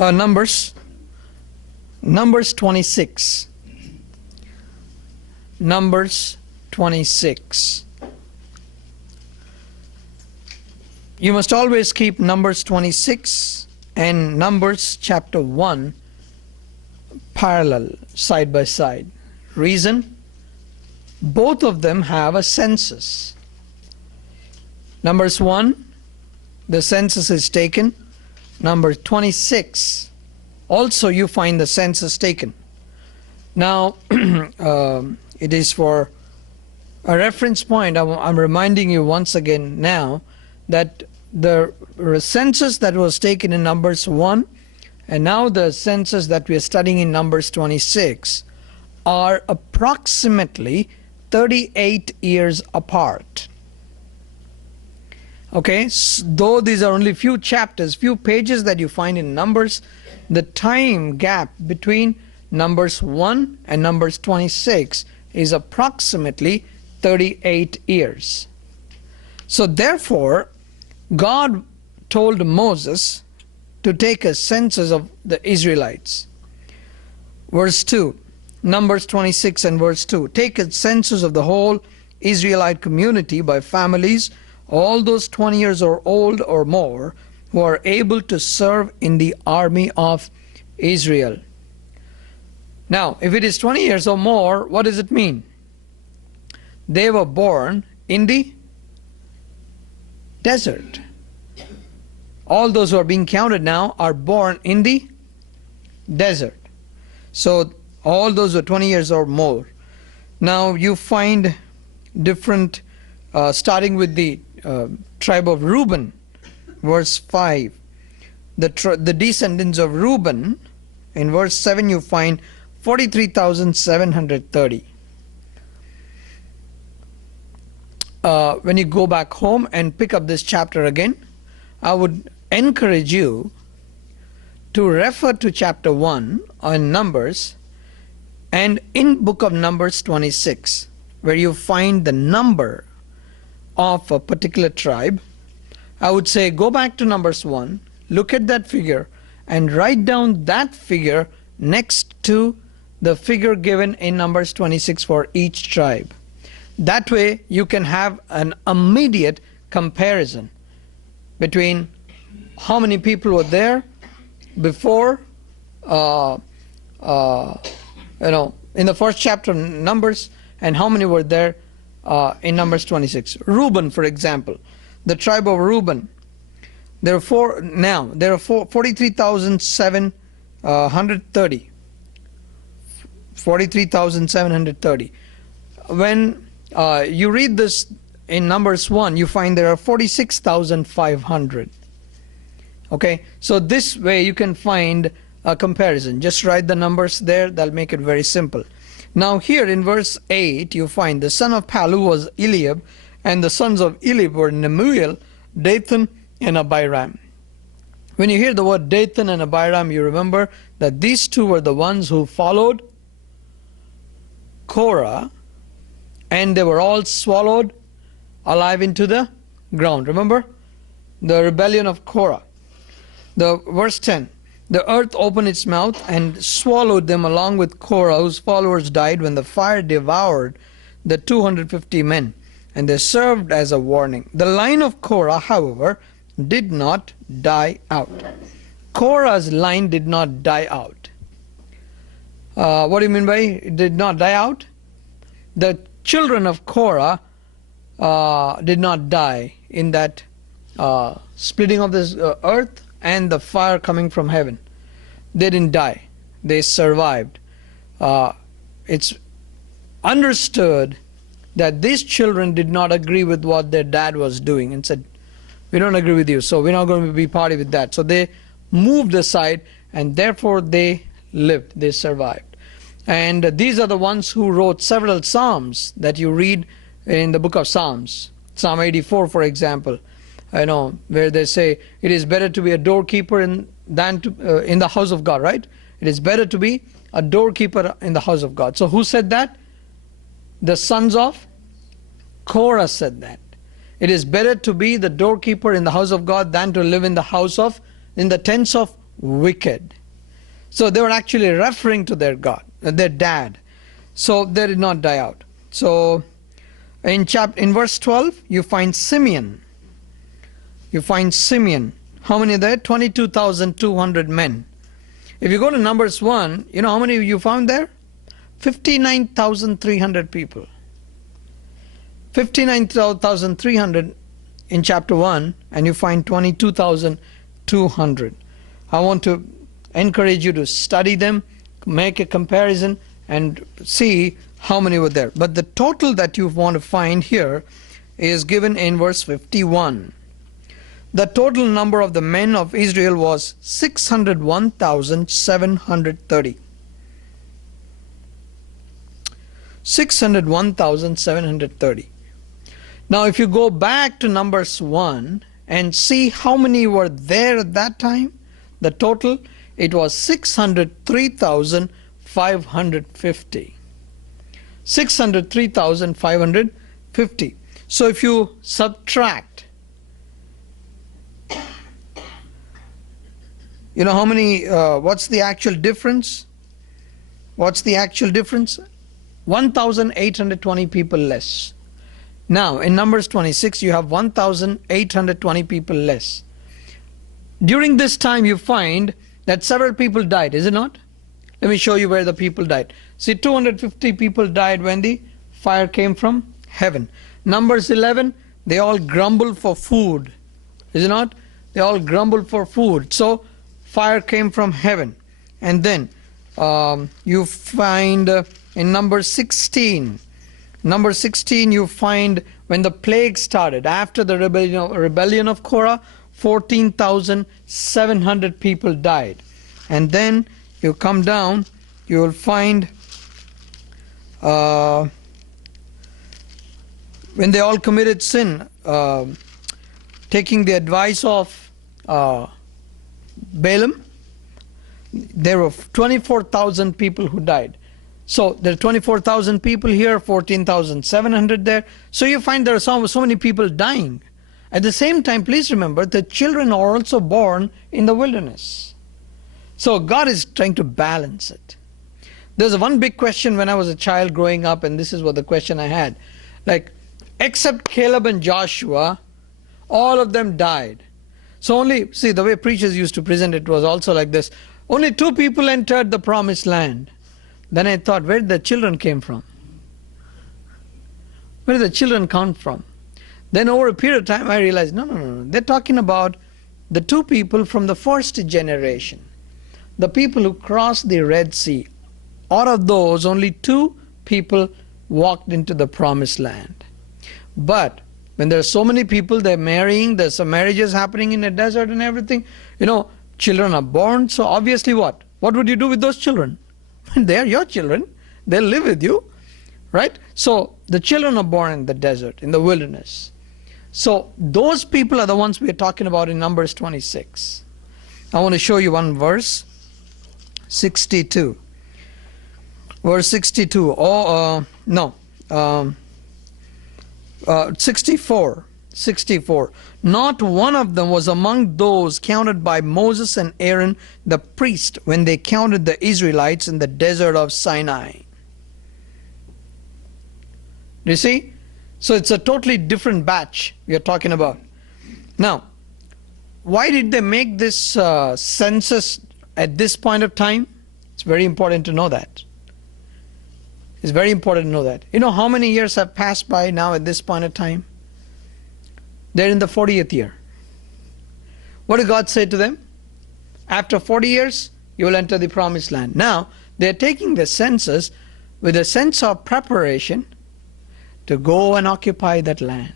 Numbers 26. Numbers 26. You must always keep Numbers 26 and Numbers chapter 1 parallel, side by side. Reason? Both of them have a census. Numbers 1, the census is taken. Number 26, also you find the census taken. Now, it is for a reference point. I'm reminding you once again now that the census that was taken in Numbers 1 and now the census that we are studying in Numbers 26 are approximately 38 years apart. Okay, though these are only few chapters, few pages that you find in Numbers, the time gap between Numbers 1 and Numbers 26 is approximately 38 years. So therefore, God told Moses to take a census of the Israelites. Verse 2, Numbers 26 and verse 2. Take a census of the whole Israelite community by families, all those 20 years or old or more who are able to serve in the army of Israel. Now, if it is 20 years or more, what does it mean? They were born in the desert. All those who are being counted now are born in the desert. So all those are 20 years or more. Now you find different, starting with the tribe of Reuben, verse 5. The descendants of Reuben, in verse 7 you find 43,730. When you go back home and pick up this chapter again, I would encourage you to refer to chapter 1 on Numbers and in book of Numbers 26, where you find the number of a particular tribe. I would say go back to Numbers 1, look at that figure and write down that figure next to the figure given in Numbers 26 for each tribe. That way you can have an immediate comparison between how many people were there before, in the first chapter of Numbers, and how many were there in Numbers 26. Reuben, for example, the tribe of Reuben, there are 43,730. 43,730. When you read this in Numbers 1, you find there are 46,500. Okay, so this way you can find a comparison. Just write the numbers there, that'll make it very simple. Now here in verse 8 you find the son of Palu was Eliab, and the sons of Eliab were Nemuel, Dathan and Abiram. When you hear the word Dathan and Abiram, you remember that these two were the ones who followed Korah, and they were all swallowed alive into the ground. Remember the rebellion of Korah. The verse 10, the earth opened its mouth and swallowed them along with Korah, whose followers died when the fire devoured the 250 men, and they served as a warning. The line of Korah, however, did not die out. Korah's line did not die out. What do you mean by it did not die out? The children of Korah did not die in that splitting of this earth and the fire coming from heaven. They didn't die. They survived. It's understood that these children did not agree with what their dad was doing and said, we don't agree with you, so we're not going to be party with that. So they moved aside, and therefore they lived, they survived. And these are the ones who wrote several psalms that you read in the book of Psalms. Psalm 84, for example, where they say it is better to be a doorkeeper than to, in the house of God, right? It is better to be a doorkeeper in the house of God. So who said that? The sons of Korah said that. It is better to be the doorkeeper in the house of God than to live in the tents of wicked. So they were actually referring to their God, their dad. So they did not die out. So in verse 12, you find Simeon. You find Simeon. How many there? 22,200 men. If you go to Numbers 1, you know how many you found there? 59,300 people. 59,300 in chapter 1, and you find 22,200. I want to encourage you to study them, make a comparison, and see how many were there. But the total that you want to find here is given in verse 51. The total number of the men of Israel was 601,730. 601,730. Now if you go back to Numbers 1 and see how many were there at that time, the total, it was 603,550. 603,550. So if you subtract, you know how many, what's the actual difference? What's the actual difference? 1,820 people less. Now in Numbers 26 you have 1,820 people less. During this time you find that several people died, is it not? Let me show you where the people died. See, 250 people died when the fire came from heaven. Numbers 11, they all grumbled for food, is it not? They all grumbled for food. So fire came from heaven. And then you find in number 16 you find when the plague started after the rebellion of Korah, 14,700 people died. And then you come down, you will find when they all committed sin, taking the advice of Balaam, there were 24,000 people who died. So there are 24,000 people here, 14,700 there. So you find there are so many people dying. At the same time, please remember, the children are also born in the wilderness. So God is trying to balance it. There's one big question when I was a child growing up, and this is what the question I had. Like, except Caleb and Joshua, all of them died. So only, see, the way preachers used to present it was also like this. Only 2 people entered the promised land. Then I thought, where did the children came from? Where did the children come from? Then over a period of time I realized, no. They're talking about the 2 people from the first generation. The people who crossed the Red Sea. Out of those, only 2 people walked into the promised land. But when there are so many people, they're marrying, there's some marriages happening in the desert and everything, children are born. So obviously what? What would you do with those children? They are your children. They'll live with you, right? So the children are born in the desert, in the wilderness. So those people are the ones we are talking about in Numbers 26. I want to show you one verse, 62. Verse 62. 64. 64. Not one of them was among those counted by Moses and Aaron the priest when they counted the Israelites in the desert of Sinai. Do you see? So it's a totally different batch we are talking about. Now, why did they make this census at this point of time? It's very important to know that. It's very important to know that. You know how many years have passed by now at this point of time? They're in the 40th year. What did God say to them? After 40 years, you will enter the promised land. Now, they're taking the census with a sense of preparation to go and occupy that land.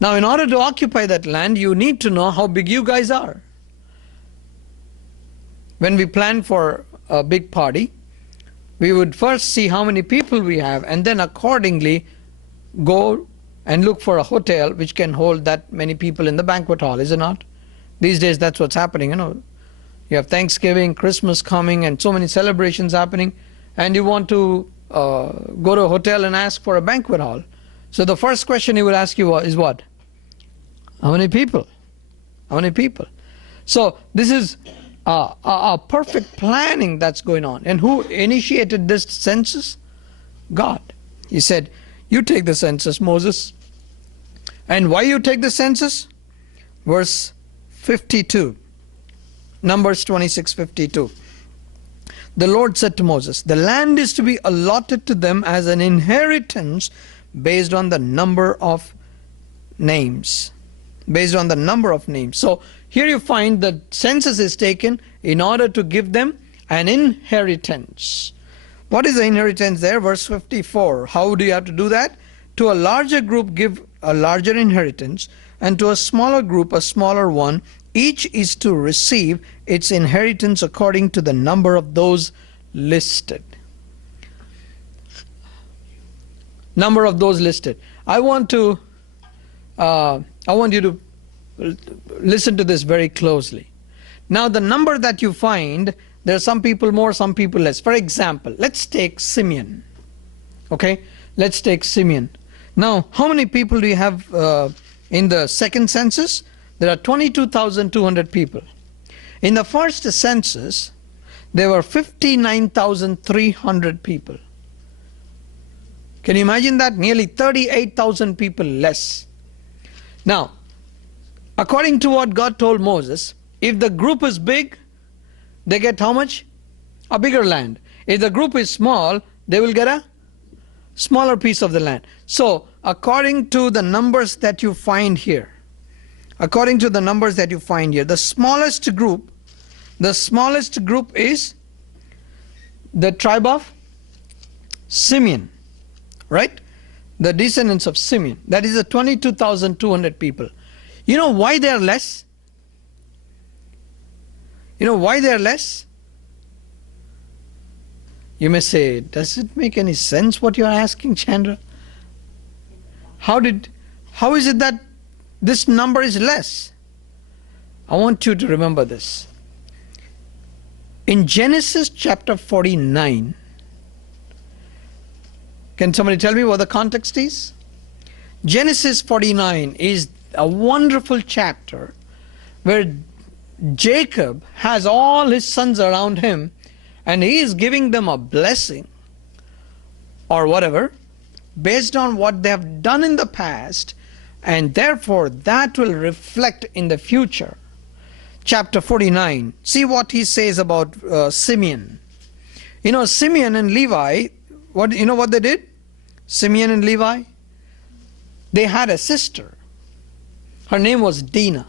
Now, in order to occupy that land, you need to know how big you guys are. When we plan for a big party, we would first see how many people we have and then accordingly go and look for a hotel which can hold that many people in the banquet hall, is it not? These days that's what's happening, You have Thanksgiving, Christmas coming, and so many celebrations happening, and you want to go to a hotel and ask for a banquet hall. So the first question he would ask you is what? How many people? How many people? So this is a perfect planning that's going on. And who initiated this census? God. He said, you take the census, Moses. And why you take the census? Verse 52. Numbers 26:52. The Lord said to Moses, the land is to be allotted to them as an inheritance based on the number of names. Based on the number of names. So here you find the census is taken in order to give them an inheritance. What is the inheritance there? Verse 54. How do you have to do that? To a larger group give a larger inheritance, and to a smaller group a smaller one. Each is to receive its inheritance according to the number of those listed. Number of those listed. I want you to listen to this very closely. Now the number that you find, there are some people more, some people less. For example, let's take Simeon. Okay, let's take Simeon. Now, how many people do you have in the second census? There are 22,200 people. In the first census, there were 59,300 people. Can you imagine that? Nearly 38,000 people less. Now, according to what God told Moses, if the group is big, they get how much? A bigger land. If the group is small, they will get a smaller piece of the land. So, according to the numbers that you find here, the smallest group is the tribe of Simeon, right? The descendants of Simeon. That is the 22,200 people. You know why they are less? You know why they are less? You may say, does it make any sense what you are asking, Chandra? How is it that this number is less? I want you to remember this. In Genesis chapter 49, can somebody tell me what the context is? Genesis 49 is a wonderful chapter where Jacob has all his sons around him and he is giving them a blessing or whatever based on what they have done in the past, and therefore that will reflect in the future. Chapter 49, see what he says about Simeon. You know, Simeon and Levi, what they did? Simeon and Levi, they had a sister. Her name was Dinah.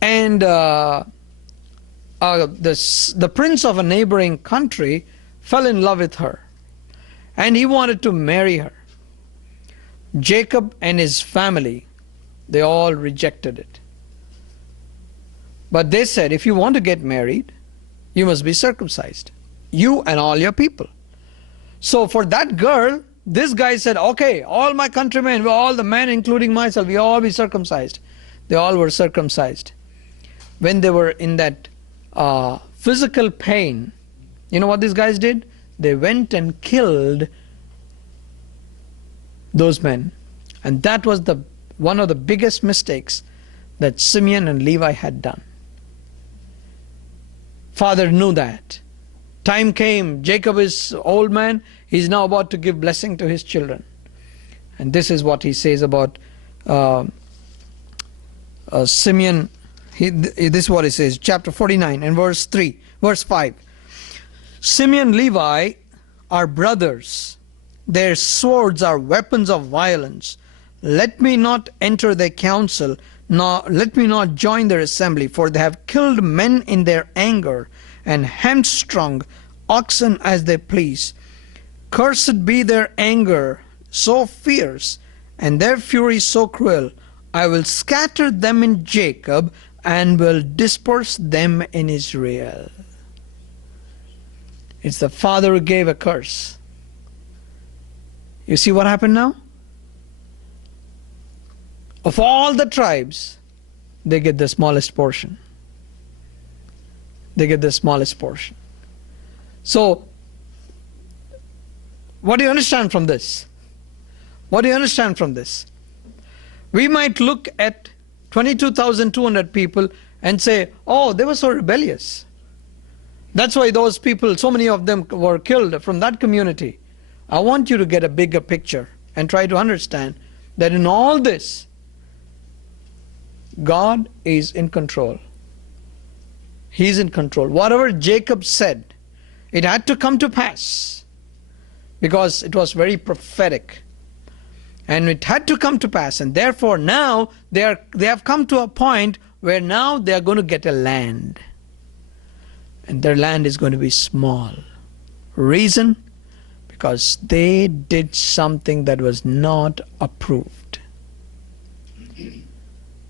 And the prince of a neighboring country fell in love with her. And he wanted to marry her. Jacob and his family, they all rejected it. But they said, if you want to get married, you must be circumcised. You and all your people. So for that girl, this guy said, okay, all my countrymen, all the men, including myself, we all be circumcised. They all were circumcised. When they were in that physical pain, you know what these guys did? They went and killed those men. And that was one of the biggest mistakes that Simeon and Levi had done. Father knew that. Time came, Jacob is old man, he's now about to give blessing to his children. And this is what he says about Simeon. This is what he says, chapter 49 and verse 5. Simeon and Levi are brothers. Their swords are weapons of violence. Let me not enter their council, nor let me not join their assembly, for they have killed men in their anger and hamstrung oxen as they please. Cursed be their anger so fierce, and their fury so cruel. I will scatter them in Jacob, and will disperse them in Israel. It's the father who gave a curse. You see what happened now? Of all the tribes, they get the smallest portion. They get the smallest portion. So, what do you understand from this? What do you understand from this? We might look at 22,200 people and say, oh, they were so rebellious. That's why those people, so many of them were killed from that community. I want you to get a bigger picture and try to understand that in all this, God is in control. He's in control. Whatever Jacob said, it had to come to pass because it was very prophetic. And it had to come to pass. And therefore now they have come to a point where now they are going to get a land. And their land is going to be small. Reason? Because they did something that was not approved.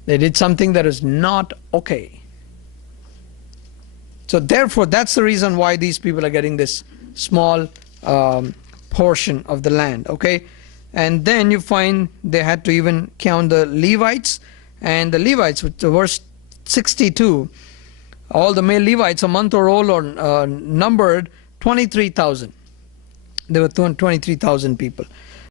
They did something that was not okay. So therefore, that's the reason why these people are getting this small portion of the land. Okay, and then you find they had to even count the Levites, and the Levites, which verse 62, all the male Levites, a month or old, or numbered 23,000. There were 23,000 people.